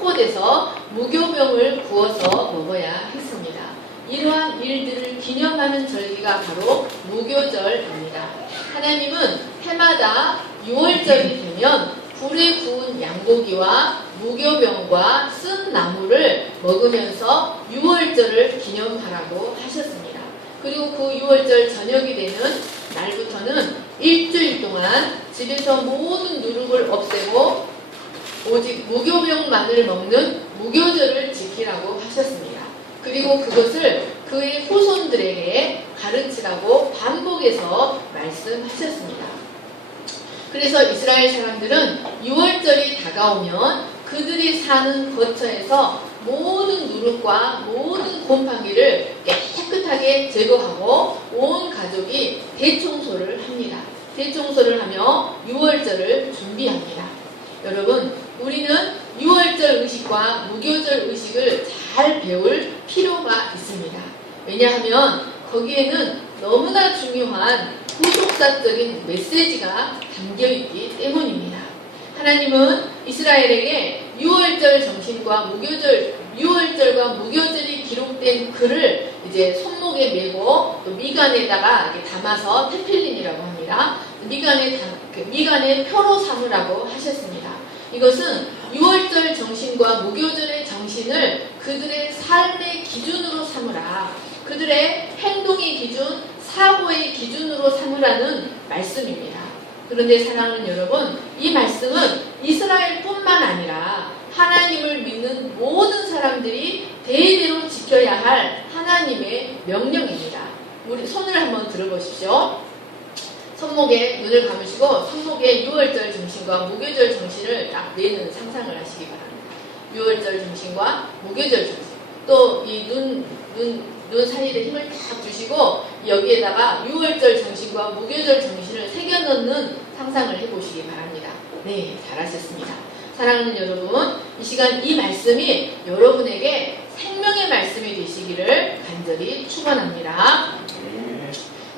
곳곳에서 무교병을 구워서 먹어야 했습니다. 이러한 일들을 기념하는 절기가 바로 무교절입니다. 하나님은 해마다 6월절이 되면 불에 구운 양고기와 무교병과 쓴 나물을 먹으면서 6월절을 기념하라고 하셨습니다. 그리고 그 6월절 저녁이 되는 날부터는 일주일 동안 집에서 모든 누룩을 없애고 오직 무교병만을 먹는 무교절을 지키라고 하셨습니다. 그리고 그것을 그의 후손들에게 가르치라고 반복해서 말씀하셨습니다. 그래서 이스라엘 사람들은 6월절이 다가오면 그들이 사는 거처에서 모든 누룩과 모든 곰팡이를 깨끗하게 제거하고 온 가족이 대청소를 합니다. 대청소를 하며 6월절을 준비합니다. 여러분, 우리는 6월절 의식과 무교절 의식을 잘 배울 필요가 있습니다. 왜냐하면 거기에는 너무나 중요한 후속사적인 메시지가 담겨있기 때문입니다. 하나님은 이스라엘에게 6월절 정신과 6월절과 무교절이 기록된 글을 이제 손목에 메고 또 미간에다가 이렇게 담아서 테필린이라고 합니다. 미간에 표로 삼으라고 하셨습니다. 이것은 6월절 정신과 무교절의 정신을 그들의 삶의 기준으로 삼으라. 그들의 행동의 기준, 사고의 기준으로 삼으라는 말씀입니다. 그런데 사랑하는 여러분, 이 말씀은 이스라엘뿐만 아니라 하나님을 믿는 모든 사람들이 대대로 지켜야 할 하나님의 명령입니다. 우리 손을 한번 들어보십시오. 손목에 눈을 감으시고 손목에 6월절 정신과 무교절 정신을 딱 내는 상상을 하시기 바랍니다. 6월절 정신과 무교절 정신. 또 이 눈 사이에 힘을 딱 주시고 여기에다가 6월절 정신과 무교절 정신을 새겨 넣는 상상을 해보시기 바랍니다. 네, 잘하셨습니다. 사랑하는 여러분, 이 시간 이 말씀이 여러분에게 생명의 말씀이 되시기를 간절히 축원합니다.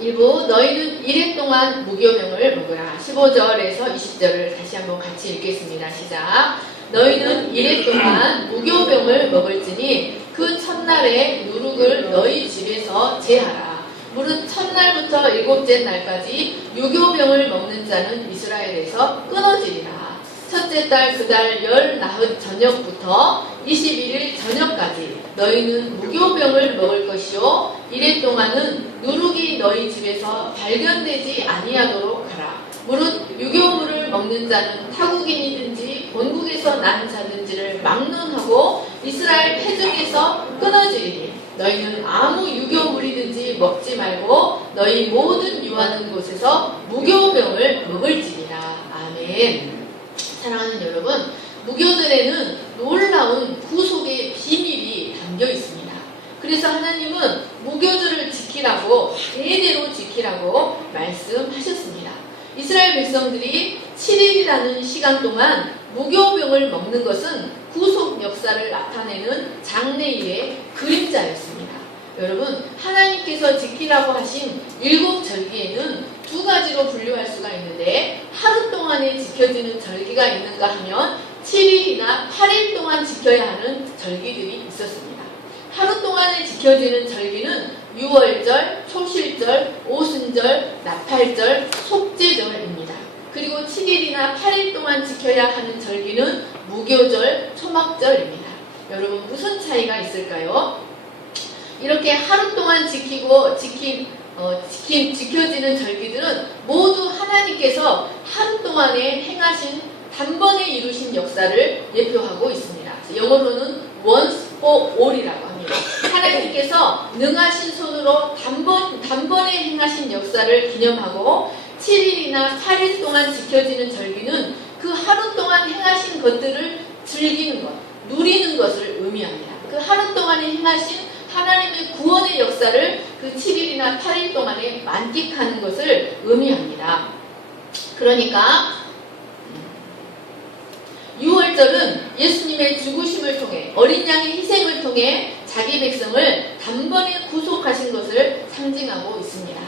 1부 너희는 이래 동안 무교병을 먹으라. 15절에서 20절을 다시 한번 같이 읽겠습니다. 시작. 너희는 이래 동안 무교병을 먹을지니 그 첫날에 누룩을 너희 집에서 제하라. 무릇 첫날부터 일곱째 날까지 유교병을 먹는 자는 이스라엘에서 끊어지리라. 첫째 달 그 달 열 나흘 저녁부터 21일 저녁까지 너희는 무교병을 먹을 것이요 이래 동안은 누룩이 너희 집에서 발견되지 아니하도록 하라. 무릇 유교물을 먹는 자는 타국인이든지 본국에서 난 자든지를 막론하고 이스라엘 회중에서 끊어지리니 너희는 아무 유교물이든지 먹지 말고 너희 모든 유하는 곳에서 무교병을 먹을지니라. 아멘. 사랑하는 여러분, 무교절에는 놀라운 구속의 비밀이 담겨 있습니다. 그래서 하나님은 무교절을 지키라고, 대대로 지키라고 말씀하셨습니다. 이스라엘 백성들이 7일이라는 시간 동안 무교병을 먹는 것은 구속 역사를 나타내는 장래일의 그림자였습니다. 여러분, 하나님께서 지키라고 하신 7절기에는 두 가지로 분류할 수가 있는데 하루 동안에 지켜지는 절기가 있는가 하면 7일이나 8일 동안 지켜야 하는 절기들이 있었습니다. 하루 동안에 지켜지는 절기는 유월절, 초실절, 오순절, 나팔절, 속죄절입니다. 그리고 7일이나 8일 동안 지켜야 하는 절기는 무교절, 초막절입니다. 여러분, 무슨 차이가 있을까요? 이렇게 하루 동안 지켜지는 절기들은 모두 하나님께서 하루 동안에 행하신 단번에 이루신 역사를 예표하고 있습니다. 영어로는 once for all이라고 합니다. 하나님께서 능하신 손으로 단번에 행하신 역사를 기념하고 7일이나 8일 동안 지켜지는 절기는 그 하루 동안 행하신 것들을 즐기는 것, 누리는 것을 의미합니다. 그 하루 동안에 행하신 하나님의 구원의 역사를 그 7일이나 8일 동안에 만끽하는 것을 의미합니다. 그러니까 6월절은 예수님의 죽으심을 통해 어린 양의 희생을 통해 자기 백성을 단번에 구속하신 것을 상징하고 있습니다.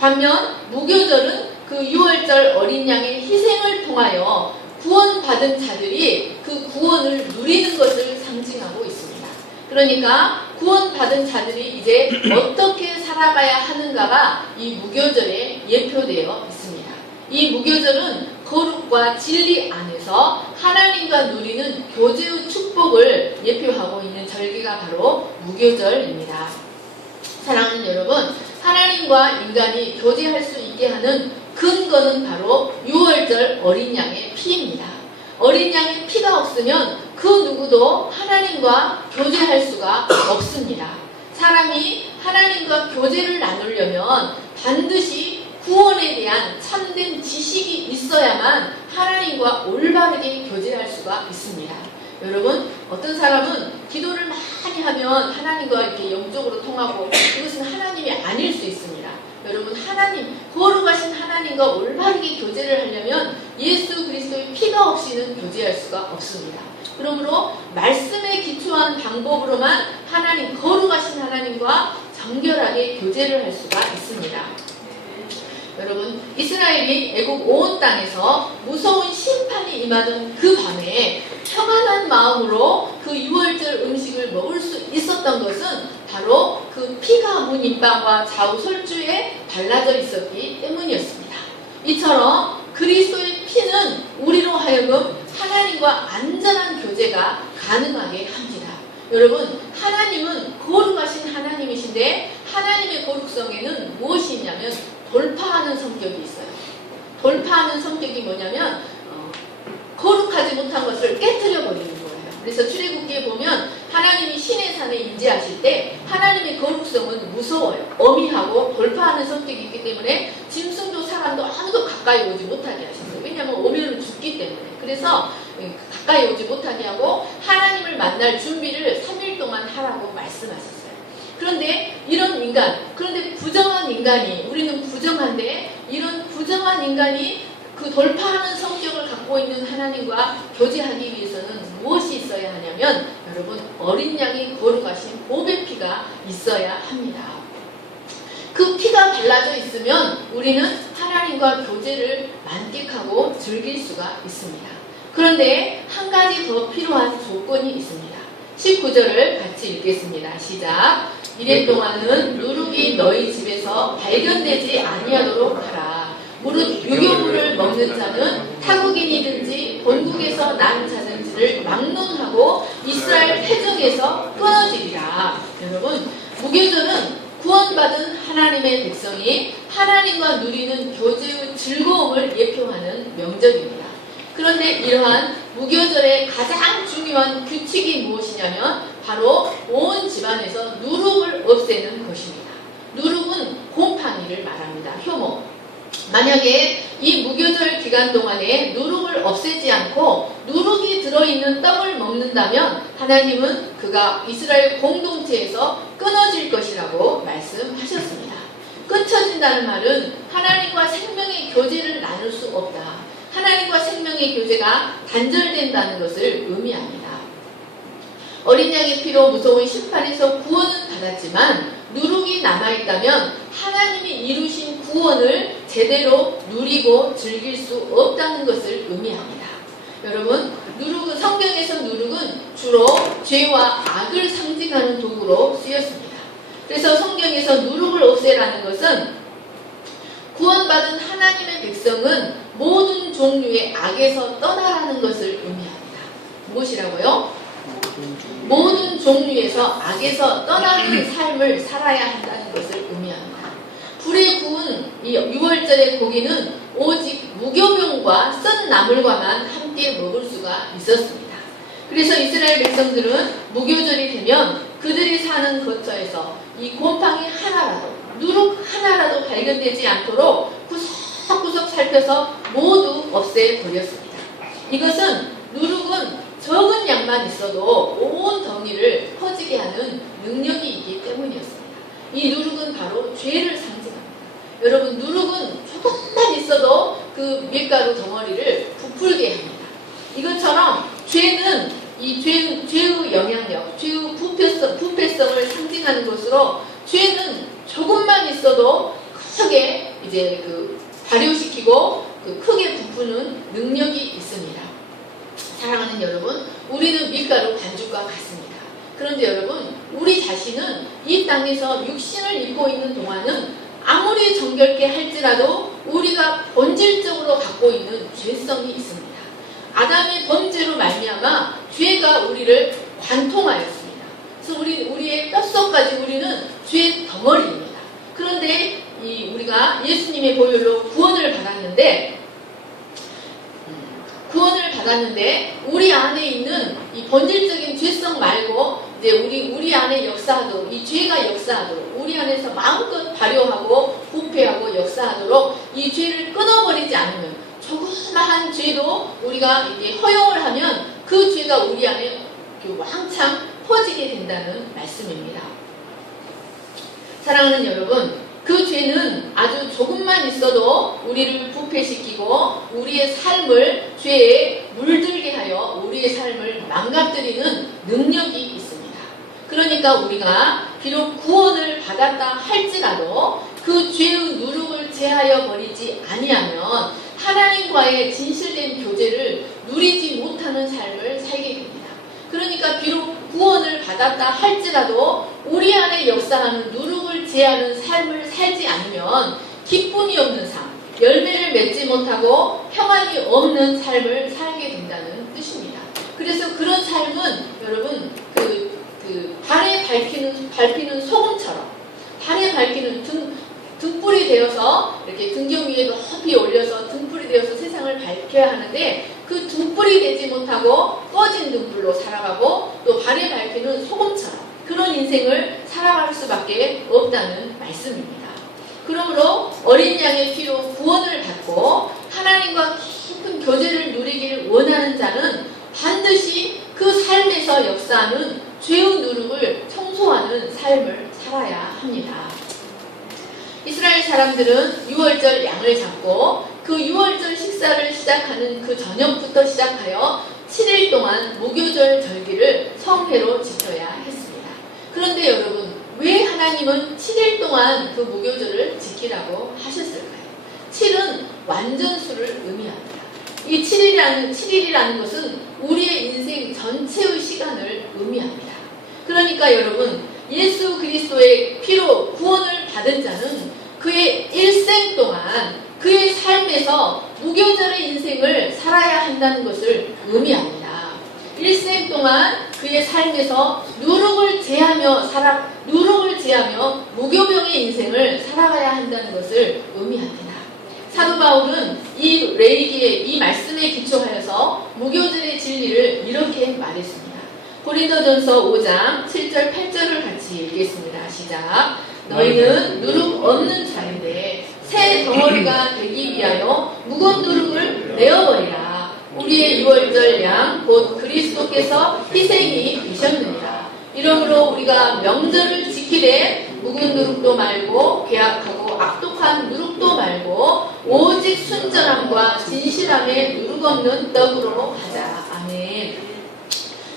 반면 무교절은 그 6월절 어린 양의 희생을 통하여 구원받은 자들이 그 그 구원을 누리는 것을 상징하고 있습니다. 그러니까 구원받은 자들이 이제 어떻게 살아가야 하는가가 이 무교절에 예표되어 있습니다. 이 무교절은 거룩과 진리 안에서 하나님과 누리는 교제의 축복을 예표하고 있는 절기가 바로 무교절입니다. 사랑하는 여러분, 하나님과 인간이 교제할 수 있게 하는 근거는 바로 유월절 어린 양의 피입니다. 어린 양의 피가 없으면 그 누구도 하나님과 교제할 수가 없습니다. 사람이 하나님과 교제를 나누려면 반드시 구원에 대한 참된 지식이 있어야만 하나님과 올바르게 교제할 수가 있습니다. 여러분, 어떤 사람은 기도를 많이 하면 하나님과 이렇게 영적으로 통하고 그것은 하나님이 아닐 수 있습니다. 여러분, 하나님, 거룩하신 하나님과 올바르게 교제를 하려면 예수 그리스도의 피가 없이는 교제할 수가 없습니다. 그러므로 말씀에 기초한 방법으로만 하나님, 거룩하신 하나님과 정결하게 교제를 할 수가 있습니다. 여러분, 이스라엘이 애국 온 땅에서 무서운 심판이 임하던 그 밤에 평안한 마음으로 그 유월절 음식을 먹을 수 있었던 것은 바로 그 피가 문인방과 좌우설주에 발라져 있었기 때문이었습니다. 이처럼 그리스도의 피는 우리로 하여금 하나님과 안전한 교제가 가능하게 합니다. 여러분, 하나님은 거룩하신 하나님이신데 하나님의 거룩성에는 무엇이 있냐면 돌파하는 성격이 있어요. 돌파하는 성격이 뭐냐면 거룩하지 못한 것을 깨트려 버리는 거예요. 그래서 출애굽기에 보면 하나님이 신의 산에 임재하실 때 하나님의 거룩성은 무서워요. 어미하고 돌파하는 성격이 있기 때문에 짐승도 사람도 아무도 가까이 오지 못하게 하셨어요. 왜냐하면 오면 죽기 때문에. 그래서 가까이 오지 못하게 하고 하나님을 만날 준비를 3일 동안 하라고 말씀하셨어요. 그런데 이런 인간, 그런데 부정한 인간이, 우리는 부정한데 이런 부정한 인간이 그 돌파하는 성격을 갖고 있는 하나님과 교제하기 위해서는 무엇이 있어야 하냐면 여러분, 어린 양이 거룩하신 보배 피가 있어야 합니다. 그 피가 발라져 있으면 우리는 하나님과 교제를 만끽하고 즐길 수가 있습니다. 그런데 한 가지 더 필요한 조건이 있습니다. 19절을 같이 읽겠습니다. 시작. 이래 동안은 누룩이 너희 집에서 발견되지 아니하도록 하라. 무릇 유교물을 먹는 자는 타국인이든지 본국에서 난 자든지를 막론하고 이스라엘 회중에서 끊어지리라. 여러분, 무교절은 구원받은 하나님의 백성이 하나님과 누리는 교제의 즐거움을 예표하는 명절입니다. 그런데 이러한 무교절의 가장 중요한 규칙이 무엇이냐면 바로 온 집안에서 누룩을 없애는 것입니다. 누룩은 곰팡이를 말합니다. 효모. 만약에 이 무교절 기간 동안에 누룩을 없애지 않고 누룩이 들어있는 떡을 먹는다면 하나님은 그가 이스라엘 공동체에서 끊어질 것이라고 말씀하셨습니다. 끊어진다는 말은 하나님과 생명의 교제를 나눌 수 없다. 하나님과 생명의 교제가 단절된다는 것을 의미합니다. 어린 양의 피로 무서운 심판에서 구원은 받았지만 누룩이 남아있다면 하나님이 이루신 구원을 제대로 누리고 즐길 수 없다는 것을 의미합니다. 여러분, 누룩은, 성경에서 누룩은 주로 죄와 악을 상징하는 도구로 쓰였습니다. 그래서 성경에서 누룩을 없애라는 것은 구원받은 하나님의 백성은 모든 종류의 악에서 떠나라는 것을 의미합니다. 무엇이라고요? 모든 종류에서 악에서 떠나는 삶을 살아야 한다는 것을 의미합니다. 불에 구운 이 6월절의 고기는 오직 무교병과 썬 나물과만 함께 먹을 수가 있었습니다. 그래서 이스라엘 백성들은 무교절이 되면 그들이 사는 거처에서 이 곰팡이 하나라도, 누룩 하나라도 발견되지 않도록 구석구석 살펴서 모두 없애버렸습니다. 이것은 누룩은 적은 양만 있어도 온 덩이를 퍼지게 하는 능력이 있기 때문이었습니다. 이 누룩은 바로 죄를 상징합니다. 여러분, 누룩은 조금만 있어도 그 밀가루 덩어리를 부풀게 합니다. 이것처럼 죄는 이 죄의 영향력, 죄의 부패성을 상징하는 것으로 죄는 조금만 있어도 크게 이제 발효시키고 크게 부푸는 능력이 있습니다. 사랑하는 여러분, 우리는 밀가루 반죽과 같습니다. 그런데 여러분, 우리 자신은 이 땅에서 육신을 입고 있는 동안은 아무리 정결케 할지라도 우리가 본질적으로 갖고 있는 죄성이 있습니다. 아담의 범죄로 말미암아 죄가 우리를 관통하였습니다. 그래서 우리의 뼛속까지 우리는 죄의 덩어리입니다. 그런데 우리가 예수님의 보혈로 구원을 받았는데 우리 안에 있는 이 본질적인 죄성 말고 이제 우리 안에 역사하도록, 이 죄가 역사하도록, 우리 안에서 마음껏 발효하고 부패하고 역사하도록 이 죄를 끊어버리지 않으면, 조그마한 죄도 우리가 이제 허용을 하면 그 죄가 우리 안에 왕창 퍼지게 된다는 말씀입니다. 사랑하는 여러분, 그 죄는 아주 조금만 있어도 우리를 부패시키고 우리의 삶을 죄에 물들게 하여 우리의 삶을 망가뜨리는 능력이 있습니다. 그러니까 우리가 비록 구원을 받았다 할지라도 그 죄의 누룩을 제하여 버리지 아니하면 하나님과의 진실된 교제를 누리지 못하는 삶을 살게 됩니다. 그러니까 비록 구원을 받았다 할지라도 우리 안에 역사하는 누룩을 제하는 삶을 살지 않으면 기쁨이 없는 삶, 열매를 맺지 못하고 평안이 없는 삶을 살게 된다는 뜻입니다. 그래서 그런 삶은 여러분 달에 밟히는 소금처럼, 달에 밝히는 등불이 되어서 이렇게 등경 위에 높이 올려서 등불이 되어서 세상을 밝혀야 하는데 그 등불이 되지 못하고 꺼진 등불로 살아가고 또 발에 밝히는 소금처럼 그런 인생을 살아갈 수밖에 없다는 말씀입니다. 그러므로 어린 양의 피로 구원을 받고 하나님과 깊은 교제를 누리기를 원하는 자는 반드시 그 삶에서 역사하는 죄의 누룩을 청소하는 삶을 살아야 합니다. 이스라엘 사람들은 6월절 양을 잡고 그 6월절 식사를 시작하는 그 저녁부터 시작하여 7일 동안 무교절 절기를 성회로 지켜야 했습니다. 그런데 여러분, 왜 하나님은 7일 동안 그 무교절을 지키라고 하셨을까요? 7은 완전수를 의미합니다. 이 7일이라는 것은 우리의 인생 전체의 시간을 의미합니다. 그러니까 여러분, 예수 그리스도의 피로 구원을 받은 자는 그의 일생 동안 그의 삶에서 무교절의 인생을 살아야 한다는 것을 의미합니다. 일생 동안 그의 삶에서 누룩을 제하며 무교병의 인생을 살아가야 한다는 것을 의미합니다. 사도 바울은 이 레위기의 이 말씀에 기초하여서 무교절의 진리를 이렇게 말했습니다. 고린도전서 5장 7절 8절을 같이 읽겠습니다. 시작. 너희는 누룩 없는 자인데 새 덩어리가 되기 위하여 묵은 누룩을 내어버리라. 우리의 6월절 양 곧 그리스도께서 희생이 되셨느니라. 이러므로 우리가 명절을 지키되 묵은 누룩도 말고 괴악하고 악독한 누룩도 말고 오직 순전함과 진실함에 누룩 없는 떡으로 하자. 아멘.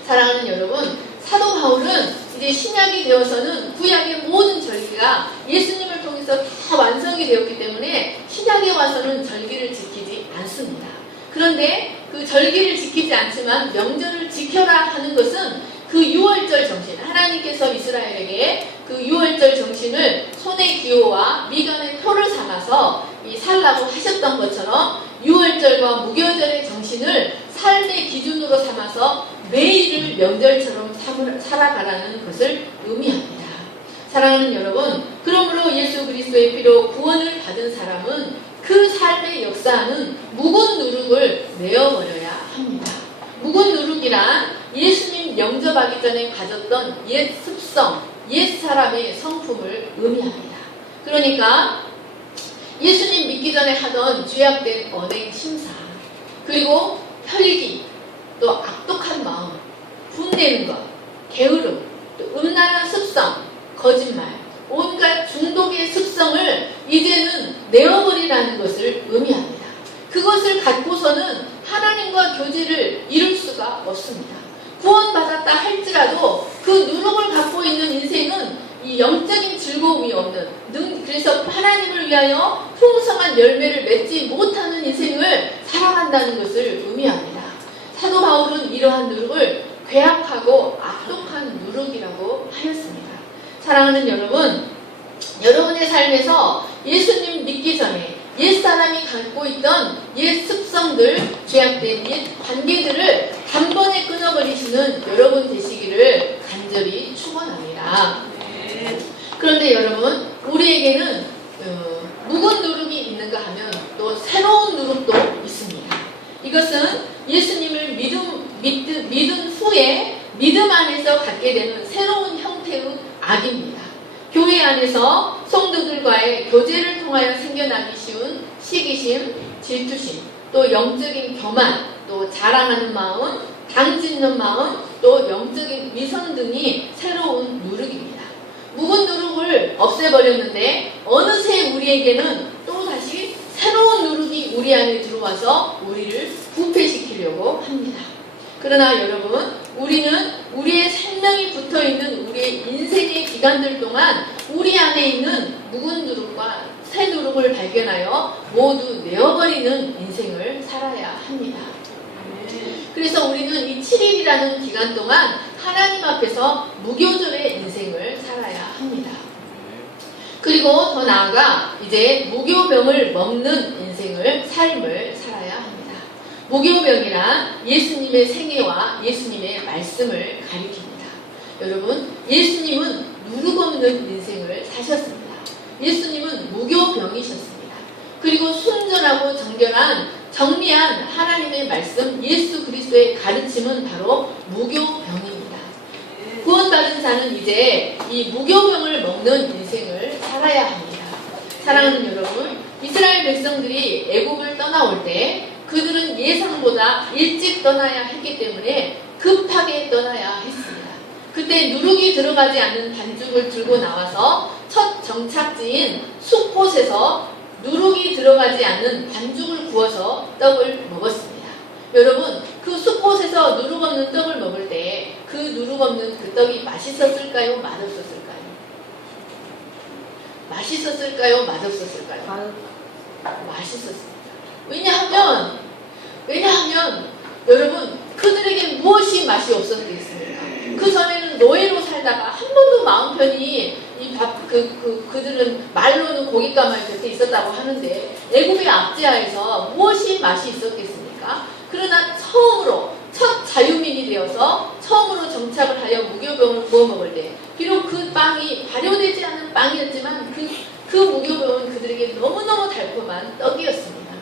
사랑하는 여러분, 사도 바울은 이제 신약이 되어서는 구약의 모든 절기가 예수님을 통해서 다 완성이 되었기 때문에 신약에 와서는 절기를 지키지 않습니다. 그런데 그 절기를 지키지 않지만 명절을 지켜라 하는 것은 그 6월절 정신, 하나님께서 이스라엘에게 그 6월절 정신을 손의 기호와 미간의 표를 삼아서 살라고 하셨던 것처럼 6월절과 무교절의 정신을 삶의 기준으로 삼아서 매일을 명절처럼 살아가라는 것을 의미합니다. 사랑하는 여러분, 그러므로 예수 그리스도의 피로 구원을 받은 사람은 그 삶에 역사하는 묵은 누룩을 내어버려야 합니다. 묵은 누룩이란 예수님 영접하기 전에 가졌던 옛 습성, 옛 사람의 성품을 의미합니다. 그러니까 예수님 믿기 전에 하던 죄악된 언행 심사, 그리고 혈기, 또 악독한 마음, 분내는 것, 게으름, 또 음란한 습성, 거짓말, 온갖 중독의 습성을 이제는 내어버리라는 것을 의미합니다. 그것을 갖고서는 하나님과 교제를 이룰 수가 없습니다. 구원받았다 할지라도 그 누룩을 갖고 있는 인생은 이 영적인 즐거움이 없는, 그래서 하나님을 위하여 풍성한 열매를 맺지 못하는 인생을 살아간다는 것을 의미합니다. 사도 바울은 이러한 누룩을 괴악하고 악독한 누룩이라고 하였습니다. 사랑하는 여러분, 여러분의 삶에서 예수님 믿기 전에 옛사람이 갖고 있던 옛 습성들, 죄악된 옛 관계들을 단번에 끊어버리시는 여러분 되시기를 간절히 축원합니다. 그런데 여러분, 우리에게는 묵은 누룩이 있는가 하면 또 새로운 누룩도 있습니다. 이것은 예수님을 믿은 후에 믿음 안에서 갖게 되는 새로운 형태의 악입니다. 교회 안에서 성도들과의 교제를 통하여 생겨나기 쉬운 시기심, 질투심, 또 영적인 교만, 또 자랑하는 마음, 당짓는 마음, 또 영적인 위선 등이 새로운 누룩입니다. 묵은 누룩을 없애버렸는데 어느새 우리에게는 또다시 새로운 누룩이 우리 안에 들어와서 우리를 부패시키려고 합니다. 그러나 여러분, 우리는 우리의 생명이 붙어있는 우리의 인생의 기간들 동안 우리 안에 있는 묵은 누룩과 새 누룩을 발견하여 모두 내어버리는 인생을 살아야 합니다. 그래서 우리는 이 7일이라는 기간 동안 하나님 앞에서 무교절의 인생을 살아야 합니다. 그리고 더 나아가 이제 무교병을 먹는 인생을, 삶을 살아야 합니다. 무교병이란 예수님의 생애와 예수님의 말씀을 가리킵니다. 여러분, 예수님은 누룩 없는 인생을 사셨습니다. 예수님은 무교병이셨습니다. 그리고 순전하고 정리한 하나님의 말씀, 예수 그리스도의 가르침은 바로 무교병입니다. 구원받은 자는 이제 이 무교병을 먹는 인생을 살아야 합니다. 사랑하는 여러분, 이스라엘 백성들이 애국을 떠나올 때 그들은 예상보다 일찍 떠나야 했기 때문에 급하게 떠나야 했습니다. 그때 누룩이 들어가지 않는 반죽을 들고 나와서 첫 정착지인 숲곳에서 누룩이 들어가지 않는 반죽을 구워서 떡을 먹었습니다. 여러분, 그 숲곳에서 누룩 없는 떡을 먹을 때 그 누룩 없는 그 떡이 맛있었을까요? 맛없었을까요? 맛있었을까요? 맛없었을까요? 맛있었습니다. 왜냐하면 여러분, 그들에게 무엇이 맛이 없었겠습니까? 그 전에는 노예로 살다가 한 번도 마음 편히 그들은 말로는 고깃가마에 곁에 있었다고 하는데 애굽의 압제하에서 무엇이 맛이 있었겠습니까? 그러나 첫 자유민이 되어서 처음으로 정착을 하여 무교병을 구워 먹을 때 비록 그 빵이 발효되지 않은 빵이었지만 그 무교병은 그들에게 너무너무 달콤한 떡이었습니다.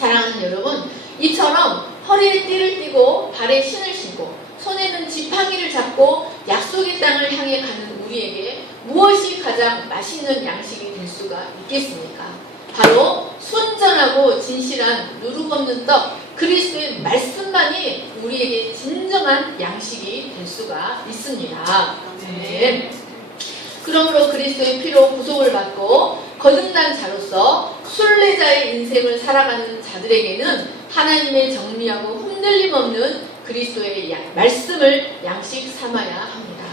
사랑하는 여러분, 이처럼 허리에 띠를 띠고 발에 신을 신고 손에는 지팡이를 잡고 약속의 땅을 향해 가는 우리에게 무엇이 가장 맛있는 양식이 될 수가 있겠습니까? 바로 순전하고 진실한 누룩 없는 떡, 그리스도의 말씀만이 우리에게 진정한 양식이 될 수가 있습니다. 네. 그러므로 그리스도의 피로 구속을 받고 거듭난 자로서 순례자의 인생을 살아가는 자들에게는 하나님의 정리하고 흔들림 없는 그리스도의 말씀을 양식 삼아야 합니다.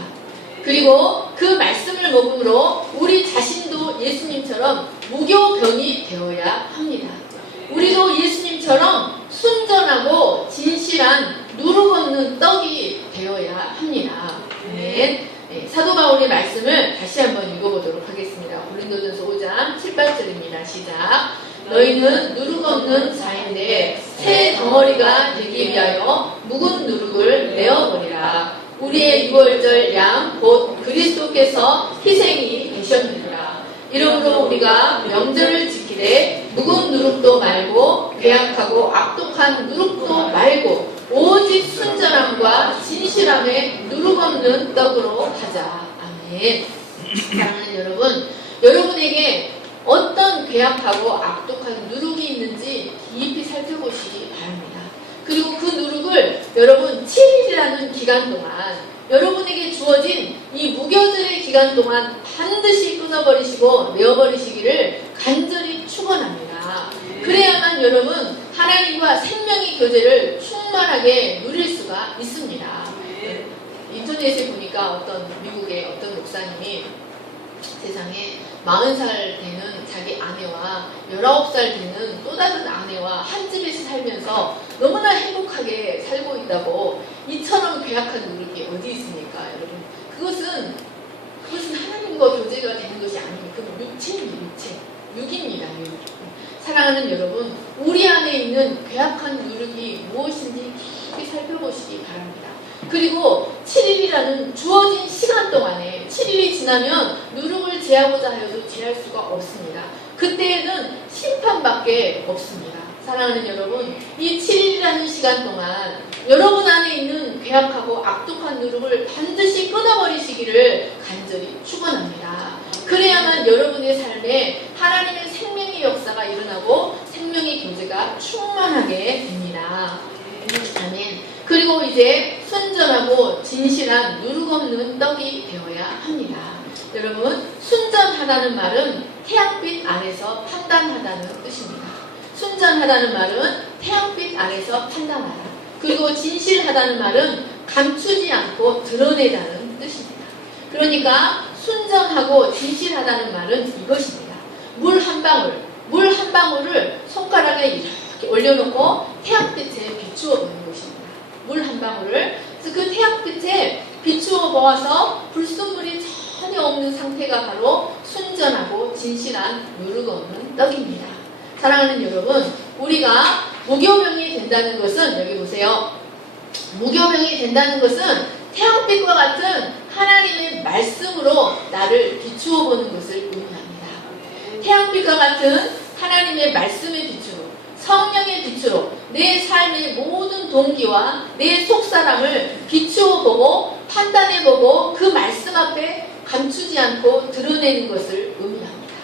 그리고 그 말씀을 먹음으로 우리 자신도 예수님처럼 무교병이 되어야 합니다. 우리도 예수님처럼 순전하고 진실한 누룩 없는 떡이 되어야 합니다. 네. 사도 바울의 말씀을 다시 한번 읽어보도록 하겠습니다. 고린도전서 5장 7, 8절입니다. 시작. 너희는 누룩 없는 자인데 새 덩어리가 되기 위하여 묵은 누룩을 내어버리라. 우리의 유월절 양 곧 그리스도께서 희생이 되셨느니라. 이러므로 우리가 명절을 지키되 묵은 누룩도 말고 괴악하고 악독한 누룩도 말고 오직 순전함과 진실함에 누룩 없는 떡으로 하자. 아멘. 사랑하는 여러분, 여러분에게 어떤 괴악하고 악독한 누룩이 있는지 깊이 살펴보시기 바랍니다. 그리고 그 누룩을 여러분 7일이라는 기간 동안 여러분에게 주어진 이 무교절의 기간 동안 반드시 끊어버리시고 내어버리시기를 간절히 축원합니다. 그래야만 여러분 하나님과 생명의 교제를 충만하게 누릴 수가 있습니다. 인터넷에 보니까 어떤 미국의 어떤 목사님이 세상에 40살 되는 자기 아내와 19살 되는 또 다른 아내와 한 집에서 살면서 너무나 행복하게 살고 있다고 이처럼 괴악한 노력이 어디 있습니까, 여러분? 그것은 하나님과 교제가 되는 것이 아니고 그건 육체입니다. 육입니다. 육. 사랑하는 여러분, 우리 안에 있는 괴악한 누룩이 무엇인지 깊이 살펴보시기 바랍니다. 그리고 7일이라는 주어진 시간 동안에 7일이 지나면 누룩을 제하고자 하여도 제할 수가 없습니다. 그때에는 심판밖에 없습니다. 사랑하는 여러분, 이 7일이라는 시간 동안 여러분 안에 있는 괴악하고 악독한 누룩을 반드시 끊어버리시기를 간절히 축원합니다. 그래야만 여러분의 삶에 하나님의 생명의 역사가 일어나고 생명의 교제가 충만하게 됩니다. 아멘. 그리고 이제 순전하고 진실한 누룩 없는 떡이 되어야 합니다. 여러분, 순전하다는 말은 태양빛 아래서 판단하다는 뜻입니다. 순전하다는 말은 태양빛 아래서 판단하다. 그리고 진실하다는 말은 감추지 않고 드러내다는 뜻입니다. 그러니까 순전하고 진실하다는 말은 이것입니다. 물 한 방울을 손가락에 이렇게 올려놓고 태양빛에 비추어 보는 것입니다. 물 한 방울을. 그래서 그 태양빛에 비추어 보아서 불순물이 전혀 없는 상태가 바로 순전하고 진실한 누룩 없는 떡입니다. 사랑하는 여러분, 우리가 무교병이 된다는 것은, 여기 보세요. 무교병이 된다는 것은 태양빛과 같은 하나님의 말씀으로 나를 비추어 보는 것을 의미합니다. 태양빛과 같은 하나님의 말씀의 빛으로, 성령의 빛으로 내 삶의 모든 동기와 내 속사람을 비추어 보고 판단해 보고 그 말씀 앞에 감추지 않고 드러내는 것을 의미합니다.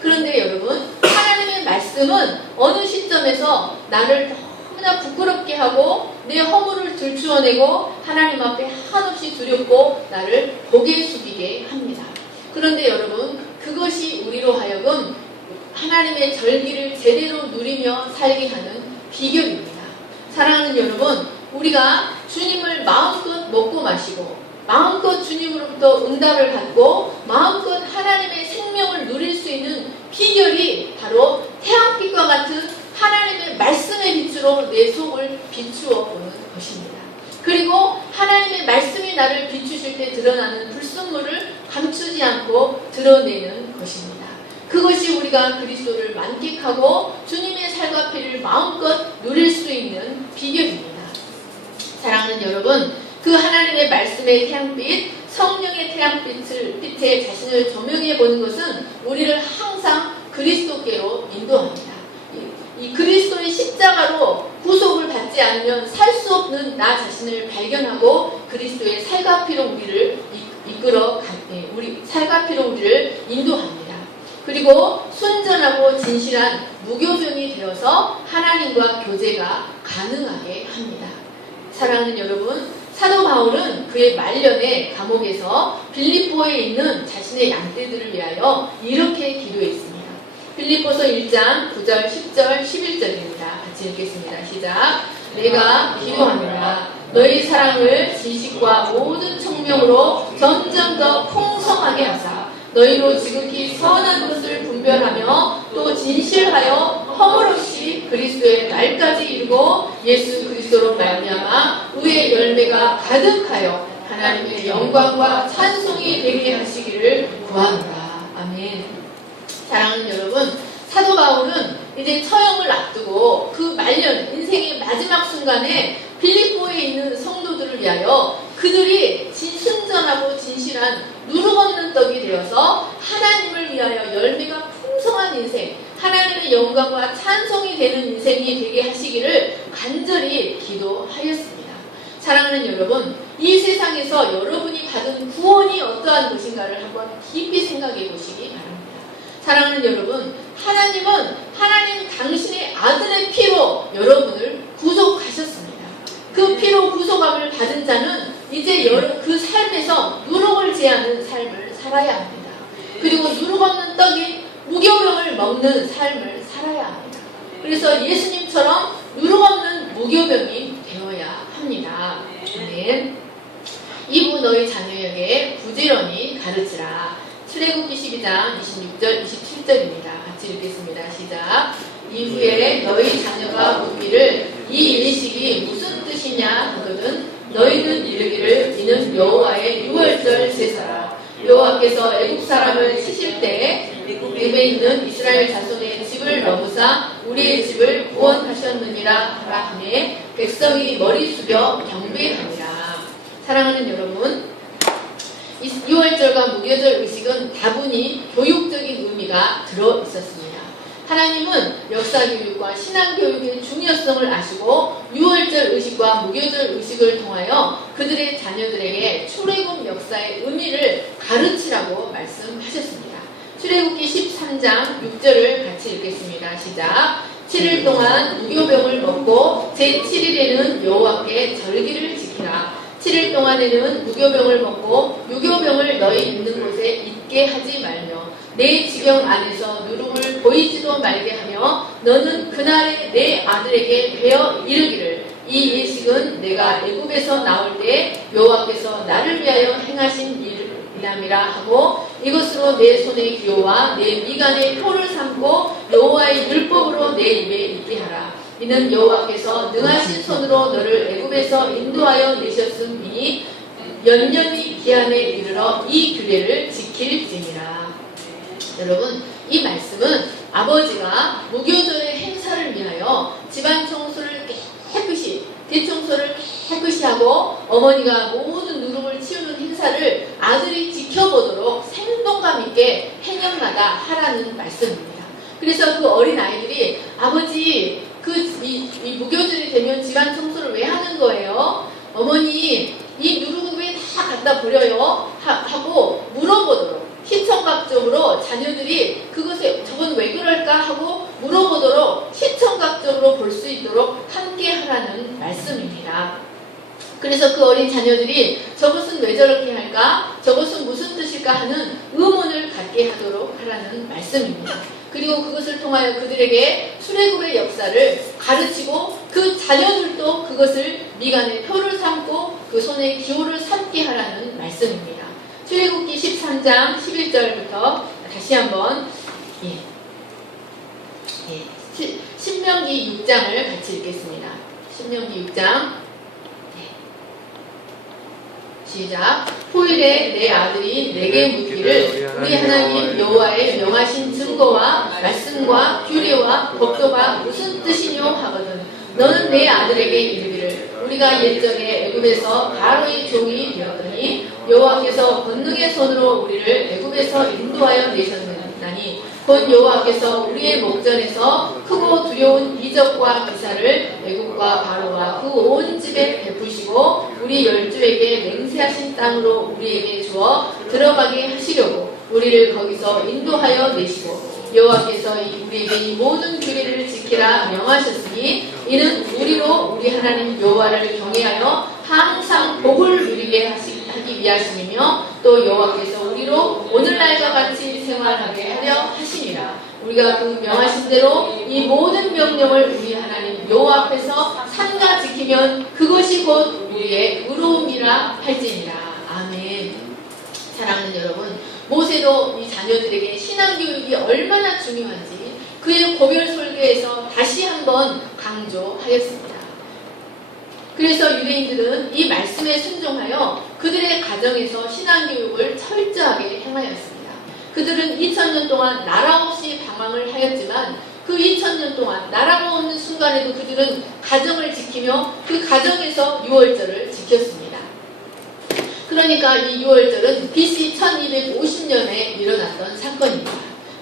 그런데 여러분, 하나님의 말씀은 어느 시점에서 나를 너무나 부끄럽게 하고 내 허물을 들추어내고 하나님 앞에 한없이 두렵고 나를 고개 숙이게 합니다. 그런데 여러분, 그것이 우리로 하여금 하나님의 절기를 제대로 누리며 살게 하는 비결입니다. 사랑하는 여러분, 우리가 주님을 마음껏 먹고 마시고 마음껏 주님으로부터 응답을 받고 마음껏 하나님의 생명을 누릴 수 있는 비결이 바로 태양빛과 같은 하나님의 말씀의 빛으로 내 속을 비추어 보는 것입니다. 그리고 하나님의 말씀이 나를 비추실 때 드러나는 불순물을 감추지 않고 드러내는 것입니다. 그것이 우리가 그리스도를 만끽하고 주님의 살과 피를 마음껏 누릴 수 있는 비결입니다. 사랑하는 여러분, 그 하나님의 말씀의 태양빛, 성령의 태양빛에 자신을 조명해 보는 것은 우리를 항상 그리스도께로 인도합니다. 이 그리스도의 십자가로 구속을 받지 않으면 살 수 없는 나 자신을 발견하고 그리스도의 살과 피로 우리를 우리 살과 피로 우리를 인도합니다. 그리고 순전하고 진실한 무교병이 되어서 하나님과 교제가 가능하게 합니다. 사랑하는 여러분, 사도 바울은 그의 말년에 감옥에서 빌립보에 있는 자신의 양떼들을 위하여 이렇게 기도했습니다. 빌립보서 1장 9절, 10절, 11절입니다. 같이 읽겠습니다. 시작. 내가 기도하노라. 너희 사랑을 지식과 모든 청명으로 점점 더 풍성하게 하사 너희로 지극히 선한 것을 분별하며 또 진실하여 허물 없이 그리스도의 날까지 이루고 예수 그리스도로 말미암아 의의 열매가 가득하여 하나님의 영광과 찬송이 되게 하시기를 구하노라. 아멘. 사랑하는 여러분, 사도 바울은 이제 처형을 앞두고 그 말년 인생의 마지막 순간에 빌립보에 있는 성도들을 위하여 그들이 순전하고 진실한 누룩 없는 떡이 되어서 하나님을 위하여 열매가 풍성한 인생, 하나님의 영광과 찬송이 되는 인생이 되게 하시기를 간절히 기도하였습니다. 사랑하는 여러분, 이 세상에서 여러분이 받은 구원이 어떠한 것인가를 한번 깊이 생각해 보시기 바랍니다. 사랑하는 여러분, 하나님은 하나님 당신의 아들의 피로 여러분을 구속하셨습니다. 그 피로 구속함을 받은 자는 이제 그 삶에서 누룩을 제하는 삶을 살아야 합니다. 그리고 누룩 없는 떡인 무교병을 먹는 삶을 살아야 합니다. 그래서 예수님처럼 누룩 없는 무교병이 되어야 합니다. 네. 이후 너희 자녀에게 부지런히 가르치라. 출애굽기 12장 26절 27절입니다. 같이 읽겠습니다. 시작. 이후에 너희 자녀가 묻기를 이 일식이 무슨 뜻이냐 하거든 너희는 이르기를 이는 여호와의 유월절 제사라. 여호와께서 애국 사람을 치실 때에 애굽에 있는 이스라엘 자손의 집을 넘으사 우리의 집을 구원하셨느니라 하라 하매 백성이 머리 숙여 경배하니라. 사랑하는 여러분, 이 유월절과 무교절 의식은 다분히 교육적인 의미가 들어 있었습니다. 하나님은 역사교육과 신앙교육의 중요성을 아시고 유월절 의식과 무교절 의식을 통하여 그들의 자녀들에게 출애굽 역사의 의미를 가르치라고 말씀하셨습니다. 출애굽기 13장 6절을 같이 읽겠습니다. 시작. 7일 동안 무교병을 먹고 제7일에는 여호와께 절기를 지키라. 7일 동안에는 무교병을 먹고 유교병을 너희 있는 곳에 있게 하지 말며 내 지경 안에서 누룩을 보이지도 말게 하며 너는 그날에 내 아들에게 베어 이르기를 이 예식은 내가 애굽에서 나올 때 여호와께서 나를 위하여 행하신 일이람이라 하고 이것으로 내 손의 기호와 내 미간의 표를 삼고 여호와의 율법으로 내 입에 있게 하라. 이는 여호와께서 능하신 손으로 너를 애굽에서 인도하여 내셨음이니 연년이 기한에 이르러 이 규례를 지킬지니라. 여러분, 이 말씀은 아버지가 무교절의 행사를 위하여 집안 청소를 깨끗이, 대청소를 깨끗이 하고 어머니가 모든 누룩을 치우는 행사를 아들이 지켜보도록 생동감 있게 해년마다 하라는 말씀입니다. 그래서 그 어린 아이들이 아버지, 이 무교절이 되면 집안 청소를 왜 하는 거예요? 어머니, 이 누룩은 왜 다 갖다 버려요? 하고 물어보도록 시청각적으로 자녀들이 그것에 저건 왜 그럴까 하고 물어보도록 시청각적으로 볼 수 있도록 함께 하라는 말씀입니다. 그래서 그 어린 자녀들이 저것은 왜 저렇게 할까? 저것은 무슨 뜻일까? 하는 의문을 갖게 하도록 하라는 말씀입니다. 그리고 그것을 통하여 그들에게 출애굽의 역사를 가르치고 그 자녀들도 그것을 미간의 표를 삼고 그 손의 기호를 삼게 하라는 말씀입니다. 출애굽기 13장 11절부터 다시 한번 신명기 6장을 같이 읽겠습니다. 신명기 6장 시작. 후일에 내 아들이 내게 묻기를 우리 하나님 여호와의 명하신 증거와 말씀과 규례와 법도가 무슨 뜻이뇨 하거든 너는 내 아들에게 이르기를 우리가 옛적에 애굽에서 바로의 종이 되었더니 여호와께서 권능의 손으로 우리를 애굽에서 인도하여 내셨나니 곧 여호와께서 우리의 목전에서 크고 두려운 이적과 기사를 애굽과 바로와 그 온 집에 베푸시고 우리 열조에게 맹세하신 땅으로 우리에게 주어 들어가게 하시려고 우리를 거기서 인도하여 내시고 여호와께서 우리에게 이 모든 규례를 지키라 명하셨으니 이는 우리로 우리 하나님 여호와를 경외하여 항상 복을 누리게 하기 위하심이며 또 여호와께서 우리로 오늘날과 같이 생활하게 하려 하시니라. 우리가 그 명하신 대로 이 모든 명령을 우리 하나님 여호와 앞에서 삼가 지키면 그것이 곧 우리의 의로움이라 할지니라. 아멘. 사랑하는 여러분, 모세도 이 자녀들에게 신앙교육이 얼마나 중요한지 그의 고별 설교에서 다시 한번 강조하였습니다. 그래서 유대인들은 이 말씀에 순종하여 그들의 가정에서 신앙교육을 철저하게 행하였습니다. 그들은 2000년 동안 나라 없이 방황을 하였지만 그 2000년 동안 나라가 없는 순간에도 그들은 가정을 지키며 그 가정에서 유월절을 지켰습니다. 그러니까 이 유월절은 BC 1250년에 일어났던 사건입니다.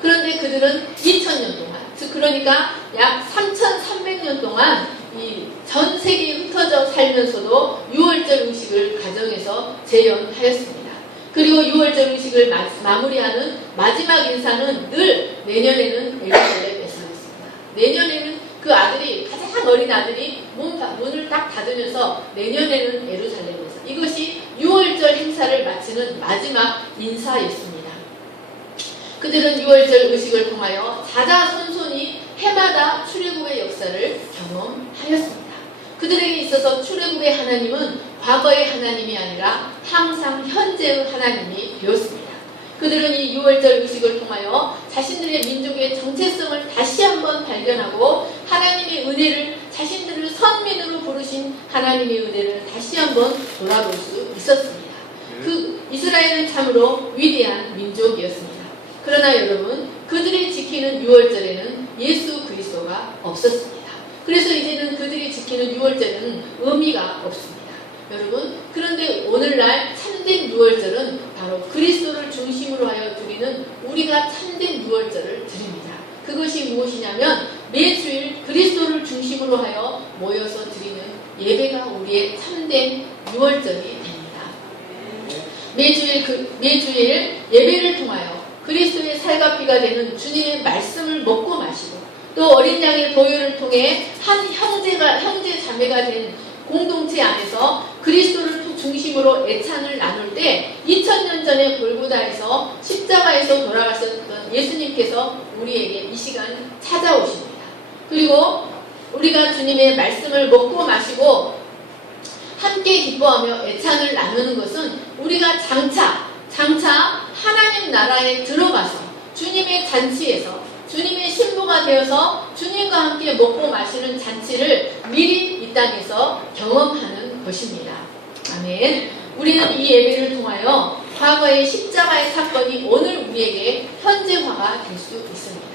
그런데 그들은 2000년 동안, 즉 그러니까 약 3300년 동안 이 전 세계에 흩어져 살면서도 유월절 의식을 가정에서 재현하였습니다. 그리고 유월절 의식을 마무리하는 마지막 인사는 늘 내년에는 예루살렘에서였습니다. 내년에는 그 아들이, 가장 어린 아들이 문을 딱 닫으면서 내년에는 예루살렘에서, 이것이 유월절 행사를 마치는 마지막 인사였습니다. 그들은 유월절 의식을 통하여 자자손손이 해마다 출애굽의 역사를 경험하였습니다. 그들에게 있어서 출애굽의 하나님은 과거의 하나님이 아니라 항상 현재의 하나님이 되었습니다. 그들은 이 유월절 의식을 통하여 자신들의 민족의 정체성을 다시 한번 발견하고 하나님의 은혜를 자신들을 선민으로 부르신 하나님의 은혜를 다시 한번 돌아볼 수 있었습니다. 그 이스라엘은 참으로 위대한 민족이었습니다. 그러나 여러분, 그들이 지키는 유월절에는 예수 그리스도가 없었습니다. 그래서 이제는 그들이 지키는 유월절은 의미가 없습니다. 여러분, 그런데 오늘날 참된 유월절은 바로 그리스도를 중심으로 하여 드리는 우리가 참된 유월절을 드립니다. 그것이 무엇이냐면 매주일 그리스도를 중심으로 하여 모여서 드리는 예배가 우리의 참된 유월절이 됩니다. 매주일 예배를 통하여 그리스도의 살과 피가 되는 주님의 말씀을 먹고 마시고 또 어린 양의 보혈을 통해 한 형제 자매가 된 공동체 안에서 그리스도를 중심으로 애찬을 나눌 때 2000년 전에 골고다에서 십자가에서 돌아가셨던 예수님께서 우리에게 이 시간 찾아오십니다. 그리고 우리가 주님의 말씀을 먹고 마시고 함께 기뻐하며 애찬을 나누는 것은 우리가 장차 하나님 나라에 들어가서 주님의 잔치에서 주님의 신부가 되어서 주님과 함께 먹고 마시는 잔치를 미리 이 땅에서 경험하는 것입니다. 아멘. 우리는 이 예배를 통하여 과거의 십자가의 사건이 오늘 우리에게 현재화가 될 수 있습니다.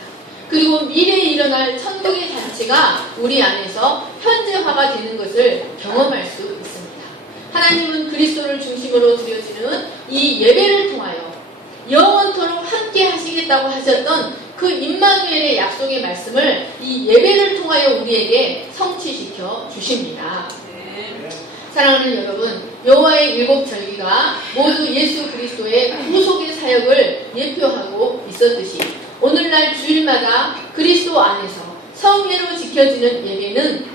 그리고 미래에 일어날 천국의 잔치가 우리 안에서 현재화가 되는 것을 경험할 수 있습니다. 하나님은 그리스도를 중심으로 드려지는 이 예배를 통하여 영원토록 함께 하시겠다고 하셨던 그 임마누엘의 약속의 말씀을 이 예배를 통하여 우리에게 성취시켜 주십니다. 사랑하는 여러분, 여호와의 일곱 절기가 모두 예수 그리스도의 구속의 사역을 예표하고 있었듯이 오늘날 주일마다 그리스도 안에서 성례로 지켜지는 예배는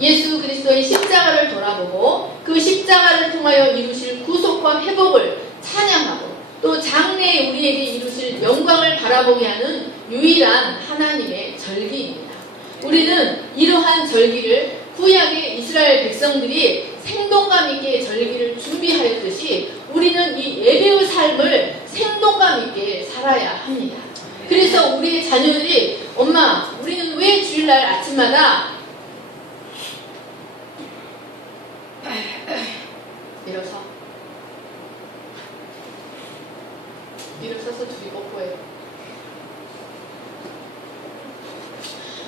예수 그리스도의 십자가를 돌아보고 그 십자가를 통하여 이루실 구속과 회복을 찬양하고 또 장래에 우리에게 이루실 영광을 바라보게 하는 유일한 하나님의 절기입니다. 우리는 이러한 절기를 구약의 이스라엘 백성들이 생동감 있게 절기를 준비하였듯이 우리는 이 예배의 삶을 생동감 있게 살아야 합니다. 그래서 우리의 자녀들이 엄마, 우리는 왜 주일날 아침마다 일어서서 둘이 뽀뽀해요.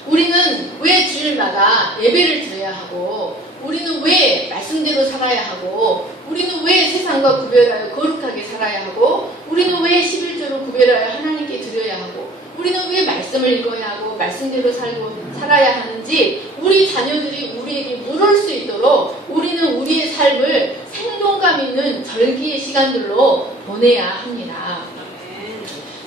우리는 왜 주일마다 예배를 드려야 하고 우리는 왜 말씀대로 살아야 하고 우리는 왜 세상과 구별하여 거룩하게 살아야 하고 우리는 왜 11조로 구별하여 하나님께 드려야 하고 우리는 왜 말씀을 읽어야 하고 말씀대로 살아야 하는지 우리 자녀들이 우리에게 물을 수 있도록 우리는 우리의 삶을 생동감 있는 절기의 시간들로 보내야 합니다.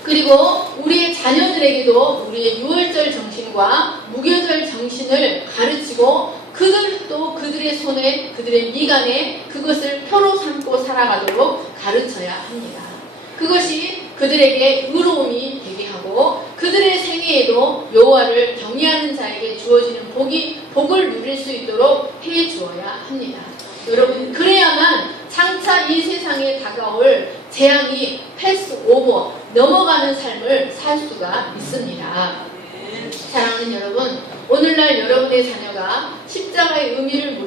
그리고 우리의 자녀들에게도 우리의 유월절 정신과 무교절 정신을 가르치고 그들도 그들의 손에 그들의 미간에 그것을 표로 삼고 살아가도록 가르쳐야 합니다. 그것이 그들에게 의로움이 되게 하고 그들의 생애에도 여호와를 경외하는 자에게 주어지는 복을 누릴 수 있도록 해 주어야 합니다. 여러분, 그래야만 장차 이 세상에 다가올 재앙이 패스 오버 넘어가는 삶을 살 수가 있습니다. 사랑하는 여러분, 오늘날 여러분의 자녀가 십자가의 의미를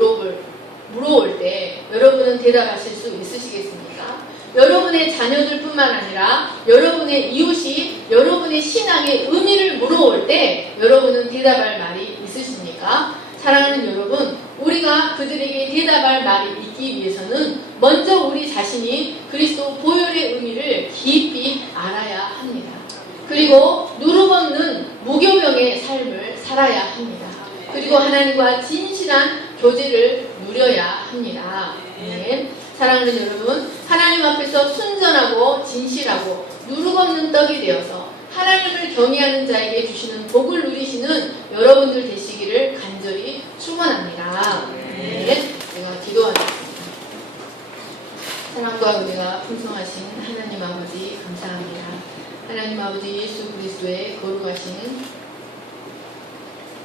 물어올 때 여러분은 대답하실 수 있으시겠습니까? 여러분의 자녀들뿐만 아니라 여러분의 이웃이 여러분의 신앙의 의미를 물어올 때 여러분은 대답할 말이 있으십니까? 사랑하는 여러분, 우리가 그들에게 대답할 말이 있기 위해서는 먼저 우리 자신이 그리스도 보혈의 의미를 깊이 알아야 합니다. 그리고 누룩없는 무교병의 삶을 살아야 합니다. 그리고 하나님과 진실한 교제를 누려야 합니다. 네. 사랑하는 여러분, 하나님 앞에서 순전하고 진실하고 누룩없는 떡이 되어서 하나님을 경외하는 자에게 주시는 복을 누리시는 여러분들 되시기를 간절히 축원합니다. 네, 제가 기도하겠습니다. 사랑과 은혜가 풍성하신 하나님 아버지 감사합니다. 하나님 아버지 예수 그리스도의 거룩하신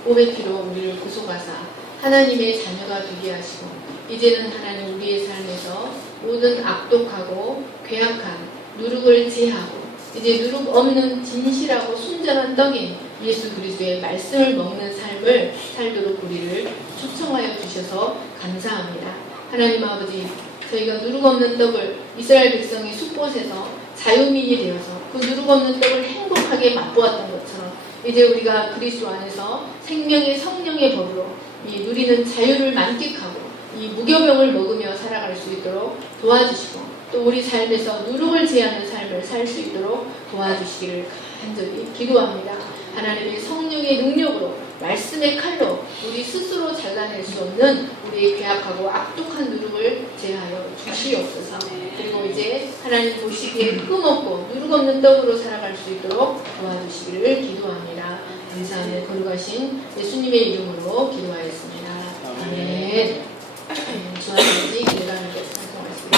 보배 피로 우리를 구속하사 하나님의 자녀가 되게 하시고 이제는 하나님 우리의 삶에서 모든 악독하고 괴악한 누룩을 제하고 이제 누룩 없는 진실하고 순전한 떡인 예수 그리스도의 말씀을 먹는 삶을 살도록 우리를 초청하여 주셔서 감사합니다. 하나님 아버지, 저희가 누룩 없는 떡을 이스라엘 백성이 숲곳에서 자유민이 되어서 그 누룩 없는 떡을 행복하게 맛보았던 것처럼 이제 우리가 그리스도 안에서 생명의 성령의 법으로 이 누리는 자유를 만끽하고 이 무교병을 먹으며 살아갈 수 있도록 도와주시고 또 우리 삶에서 누룩을 제하는 삶을 살 수 있도록 도와주시기를 간절히 기도합니다. 하나님의 성령의 능력으로 말씀의 칼로 우리 스스로 잘라낼 수 없는 우리의 괴악하고 악독한 누룩을 제하여 주시옵소서. 그리고 이제 하나님 보시기에 흠없고 누룩 없는 떡으로 살아갈 수 있도록 도와주시기를 기도합니다. 감사하며 거룩하신 예수님의 이름으로 기도하였습니다. 아멘. 주하나님 기도합니다.